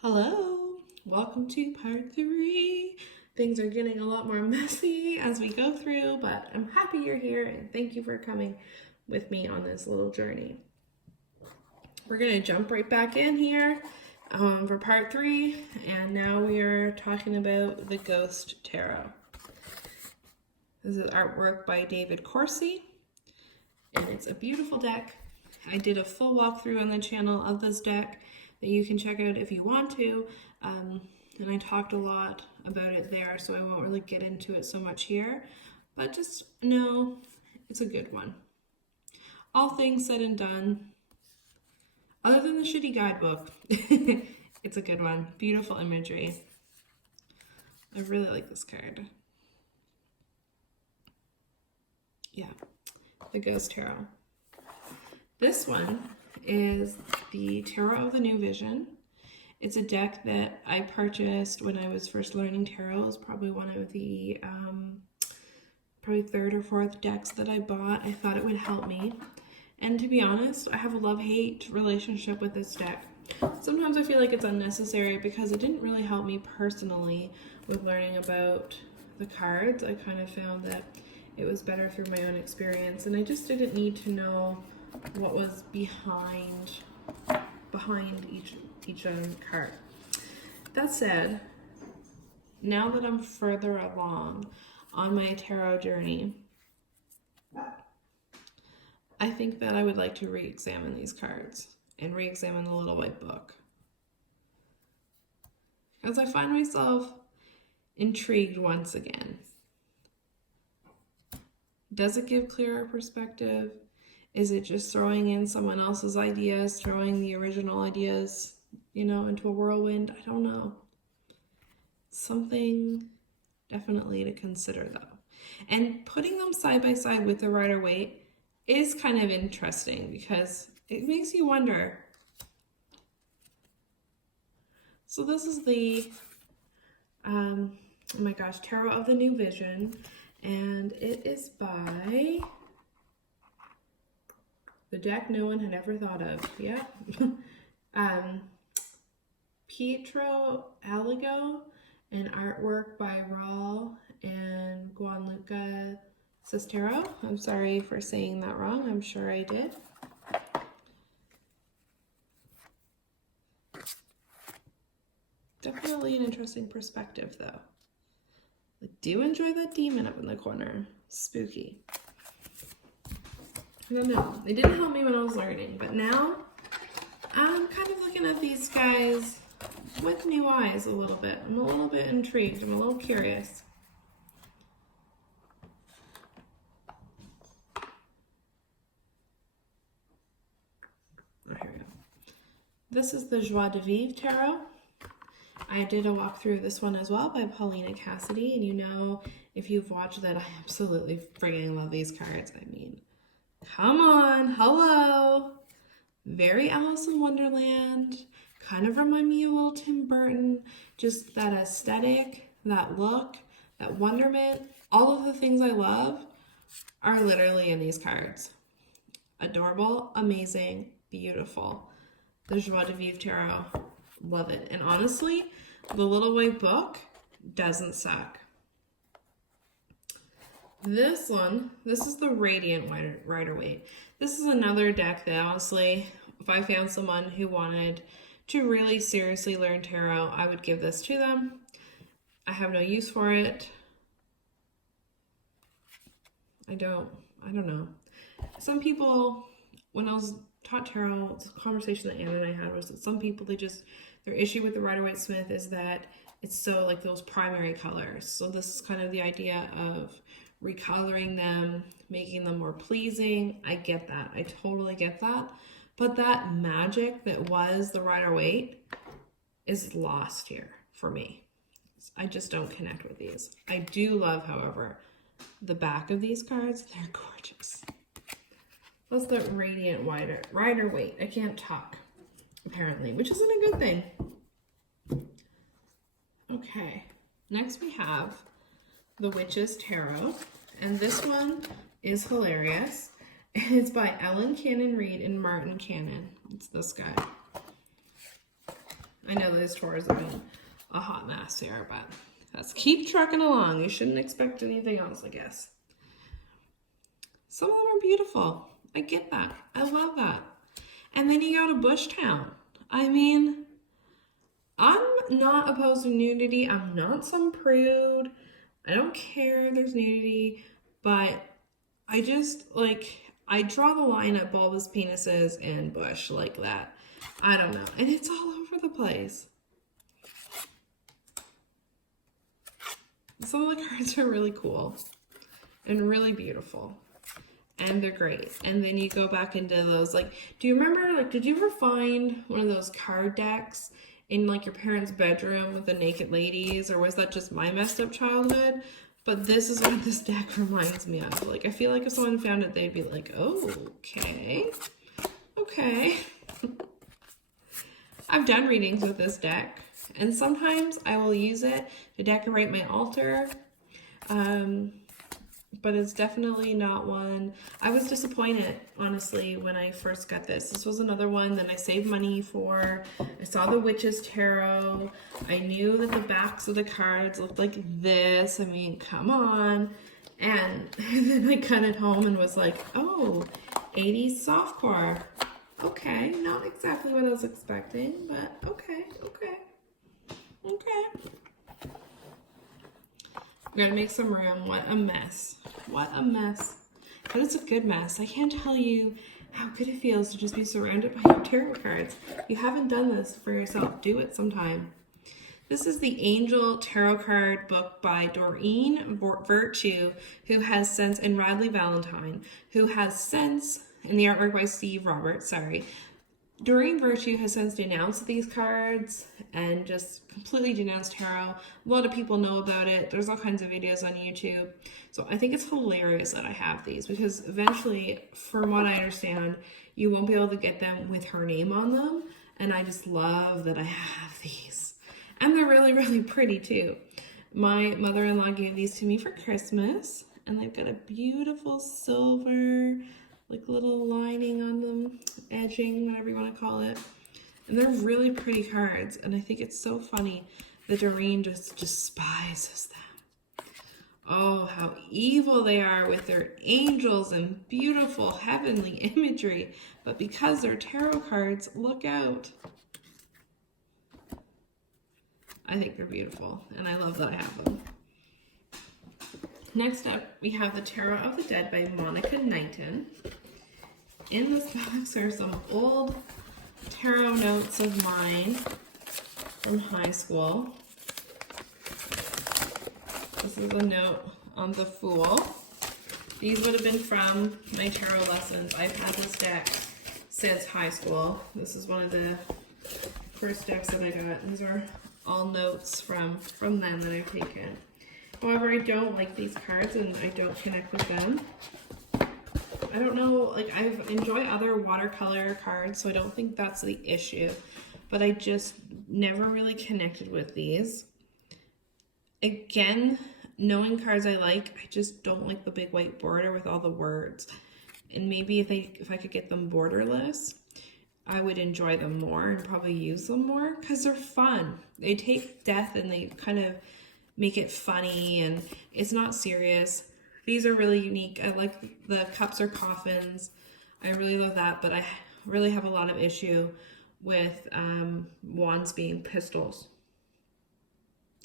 Hello, welcome to part 3. Things are getting a lot more messy as we go through, but I'm happy you're here and thank you for coming with me on this little journey. We're going to jump right back in here for part 3, and now we are talking about the Ghost Tarot. This is artwork by David Corsi, and it's a beautiful deck. I did a full walkthrough on the channel of this deck that you can check out if you want to, and I talked a lot about it there, so I won't really get into it so much here, but just know it's a good one. All things said and done, other than the shitty guidebook, it's a good one. Beautiful imagery. I really like this card. Yeah, the Ghost Tarot. This one is the Tarot of the New Vision. It's a deck that I purchased when I was first learning tarot. It was probably one of the probably third or fourth decks that I bought. I thought it would help me. And to be honest, I have a love-hate relationship with this deck. Sometimes I feel like it's unnecessary because it didn't really help me personally with learning about the cards. I kind of found that it was better through my own experience, and I just didn't need to know what was behind each card. That said, now that I'm further along on my tarot journey, I think that I would like to re-examine these cards and re-examine the little white book, because I find myself intrigued once again. Does it give clearer perspective? Is it just throwing in someone else's ideas, throwing the original ideas, into a whirlwind? I don't know. Something definitely to consider, though. And putting them side by side with the Rider-Waite is kind of interesting because it makes you wonder. So this is the, oh my gosh, Tarot of the New Vision, and it is by the deck no one had ever thought of. Yeah. Pietro Aligo, and artwork by Raul and Gianluca Sestero. I'm sorry for saying that wrong. I'm sure I did. Definitely an interesting perspective, though. I do enjoy that demon up in the corner. Spooky. I don't know. It didn't help me when I was learning, but now I'm kind of looking at these guys with new eyes a little bit. I'm a little bit intrigued. I'm a little curious. Oh, here we go. This is the Joie de Vivre Tarot. I did a walkthrough of this one as well by Paulina Cassidy, and if you've watched that, I absolutely friggin' love these cards. I mean, come on, hello. Very Alice in Wonderland. Kind of remind me of a little Tim Burton. Just that aesthetic, that look, that wonderment. All of the things I love are literally in these cards. Adorable, amazing, beautiful. The Joie de Vivre Tarot. Love it. And honestly, the little white book doesn't suck. This one, this is the Radiant Rider-Waite. This is another deck that honestly, if I found someone who wanted to really seriously learn tarot, I would give this to them. I have no use for it. I don't know. Some people, when I was taught tarot, the conversation that Anna and I had was that some people, their issue with the Rider-Waite-Smith is that it's so like those primary colors. So this is kind of the idea of recoloring them, making them more pleasing. I get that. I totally get that. But that magic that was the Rider-Waite is lost here for me. I just don't connect with these. I do love, however, the back of these cards. They're gorgeous. What's the Radiant Rider-Waite? I can't talk, apparently, which isn't a good thing. Okay, next we have the Witch's Tarot, and this one is hilarious. It's by Ellen Cannon Reed and Martin Cannon. It's this guy. I know those tours have been a hot mess here, but let's keep trucking along. You shouldn't expect anything else, I guess. Some of them are beautiful. I get that. I love that. And then you go to Bushtown. I mean, I'm not opposed to nudity. I'm not some prude. I don't care if there's nudity, but I just, like, I draw the line at bulbous penises and bush like that. I don't know. And it's all over the place. Some of the cards are really cool and really beautiful. And they're great. And then you go back into those, like, do you remember, like, did you ever find one of those card decks in, like, your parents' bedroom with the naked ladies? Or was that just my messed up childhood? But this is what this deck reminds me of. Like, I feel like if someone found it, they'd be like, oh, okay. Okay. I've done readings with this deck. And sometimes I will use it to decorate my altar. But it's definitely not one. I was disappointed, honestly, when I first got this. This was another one that I saved money for. I saw the Witch's Tarot. I knew that the backs of the cards looked like this. I mean, come on. And then I cut it home and was like, oh, 80s softcore. Okay, not exactly what I was expecting, but okay. We're gonna make some room. What a mess. What a mess. But it's a good mess. I can't tell you how good it feels to just be surrounded by your tarot cards. If you haven't done this for yourself, do it sometime. This is the Angel Tarot Card book by Doreen Virtue, who has since, and Radley Valentine, who has since, and the artwork by Steve Roberts, sorry. Doreen Virtue has since denounced these cards and just completely denounced tarot. A lot of people know about it. There's all kinds of videos on YouTube. So I think it's hilarious that I have these because eventually, from what I understand, you won't be able to get them with her name on them. And I just love that I have these. And they're really, really pretty too. My mother-in-law gave these to me for Christmas. And they've got a beautiful silver, like little lining on them, edging, whatever you want to call it. And they're really pretty cards. And I think it's so funny that Doreen just despises them. Oh, how evil they are with their angels and beautiful heavenly imagery. But because they're tarot cards, look out. I think they're beautiful. And I love that I have them. Next up, we have the Tarot of the Dead by Monica Knighton. In this box are some old tarot notes of mine from high school. This is a note on the Fool. These would have been from my tarot lessons. I've had this deck since high school. This is one of the first decks that I got. These are all notes from them that I've taken. However, I don't like these cards and I don't connect with them. I don't know, like I enjoy other watercolor cards, so I don't think that's the issue. But I just never really connected with these. Again, knowing cards I like, I just don't like the big white border with all the words. And maybe if I could get them borderless, I would enjoy them more and probably use them more because they're fun. They take death and they kind of make it funny and it's not serious. These are really unique. I like the cups or coffins. I really love that, but I really have a lot of issue with wands being pistols.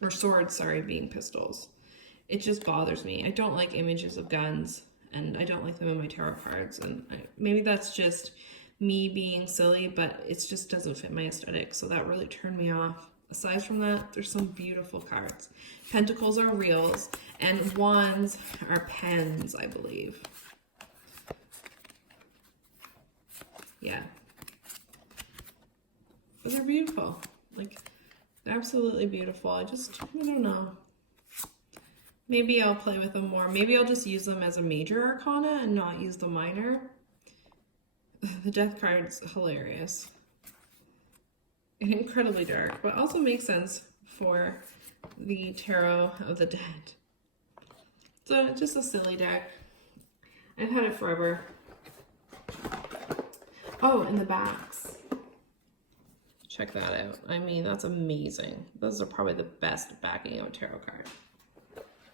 Or swords, sorry, being pistols. It just bothers me. I don't like images of guns and I don't like them in my tarot cards. And maybe that's just me being silly, but it just doesn't fit my aesthetic. So that really turned me off. Aside from that, there's some beautiful cards. Pentacles are reals, and wands are pens, I believe. Yeah. But they're beautiful. Like, absolutely beautiful. I don't know. Maybe I'll play with them more. Maybe I'll just use them as a major arcana and not use the minor. The death card's hilarious. And incredibly dark, but also makes sense for the Tarot of the Dead. So it's just a silly deck. I've had it forever. Oh, and the backs. Check that out. I mean, that's amazing. Those are probably the best backing of a tarot card.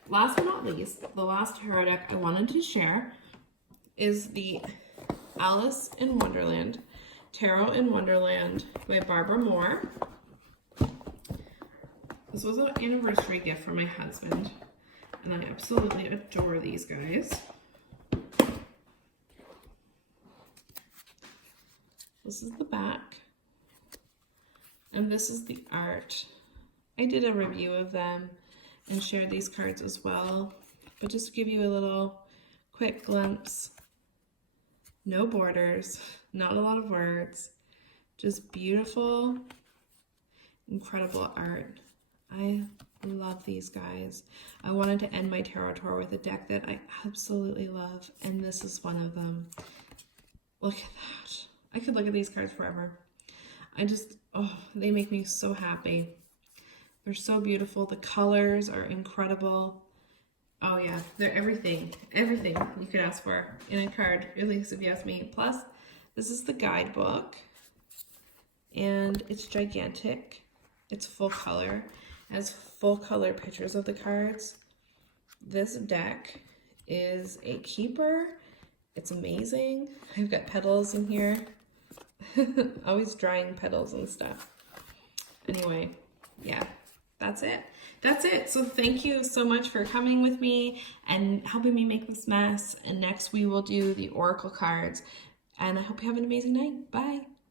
Last but not least, the last tarot deck I wanted to share is the Alice in Wonderland, Tarot in Wonderland by Barbara Moore. This was an anniversary gift from my husband, and I absolutely adore these guys. This is the back, and this is the art. I did a review of them and shared these cards as well, but just to give you a little quick glimpse, no borders, not a lot of words, just beautiful, incredible art. I love these guys. I wanted to end my tarot tour with a deck that I absolutely love, and this is one of them. Look at that. I could look at these cards forever. They make me so happy. They're so beautiful. The colors are incredible. Oh yeah, they're everything you could ask for in a card, at least if you ask me. Plus, this is the guidebook, and it's gigantic. It's full color. It has full color pictures of the cards. This deck is a keeper. It's amazing. I've got petals in here. Always drying petals and stuff. Anyway, yeah, that's it. That's it. So thank you so much for coming with me and helping me make this mess. And next we will do the Oracle cards. And I hope you have an amazing night. Bye.